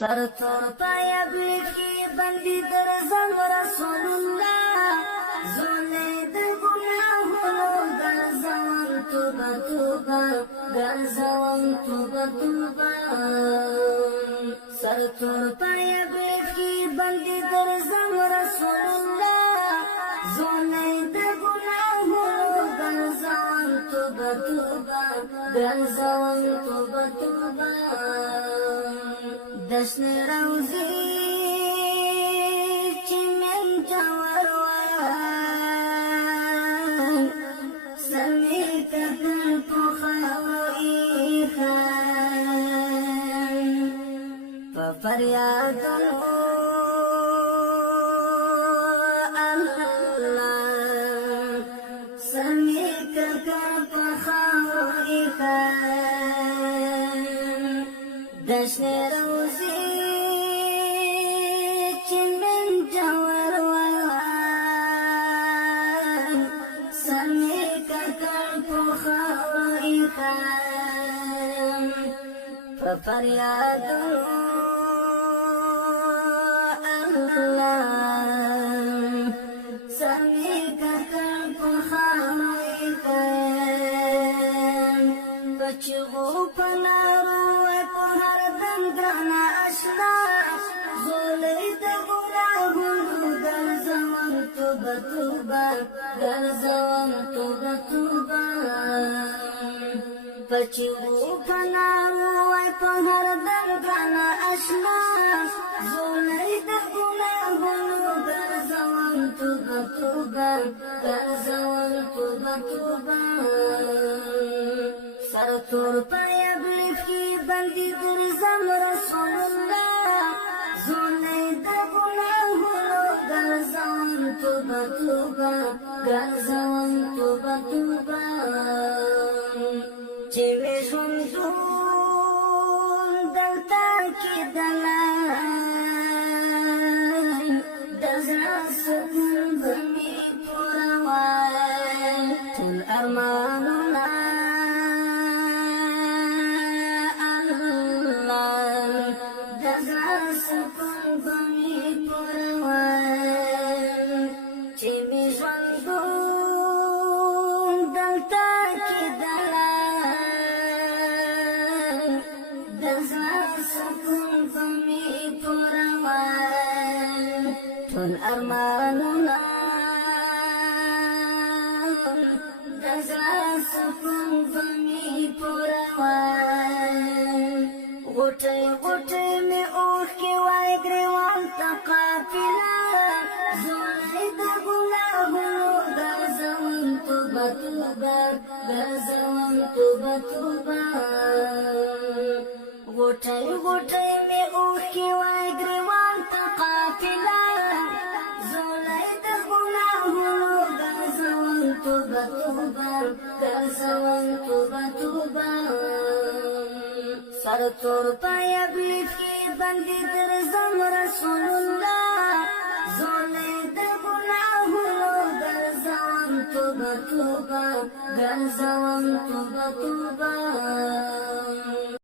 سر تور پایا بیخی بندی درزم رسول اللہ زولی در گناہونو گرزوان توبہ توبہ گرزوان توبہ توبہ سر تور پایا بیخی بندی درزم رسول اللہ زولی در گناہونو گرزوان توبہ توبہ گرزوان توبہ توبہ دشن روزی چی من جوروان سمی کتن پخوئی خان ففریادنو اللہ سمی کتن پخوئی خان دشن روزی چی من جوروان سمی کتن پخوئی خان ففریادنو اللہ سمی کتن پخوئی خان بچغو پنارو پہر دن گرانا اشنا زولی دا گناہونو گرزوان توبہ توبہ گرزوان توبہ توبہ پچغو پنارو پہر دن گرانا اشنا زولی دا گناہونو گرزوان توبہ توبہ گرزوان توبہ توبہ سر تور پایا بیخی بندی درزم رسول اللہ زولی دا گناہونو گرزوان توبہ توبہ گرزوان توبہ توبہ چوی ژوندون دلتا کی دلان دزړه سکون بمی پوروان ټول ارمانونه سکون بمی پروان چی می ژوندون دلتا کی دلان دزړه سکون بمی پروان ټول ارمانونه دزړه سکون بمی پروان غوټی غوټی می اوښکې وای ګریوان ته قافله زولی د ګناهونو ګرځوم توبه توبه ګرځوم توبه توبه غوټی غوټی می اوښکې وای ګریوان ته قافله زولی د ګناهونو ګرځوم توبه توبه ګرځوم توبه توبه سر تور پایا بیخی بندی درزم رسول اللہ زولی دا گناہونو گرزوان توبہ توبہ گرزوان توبہ توبہ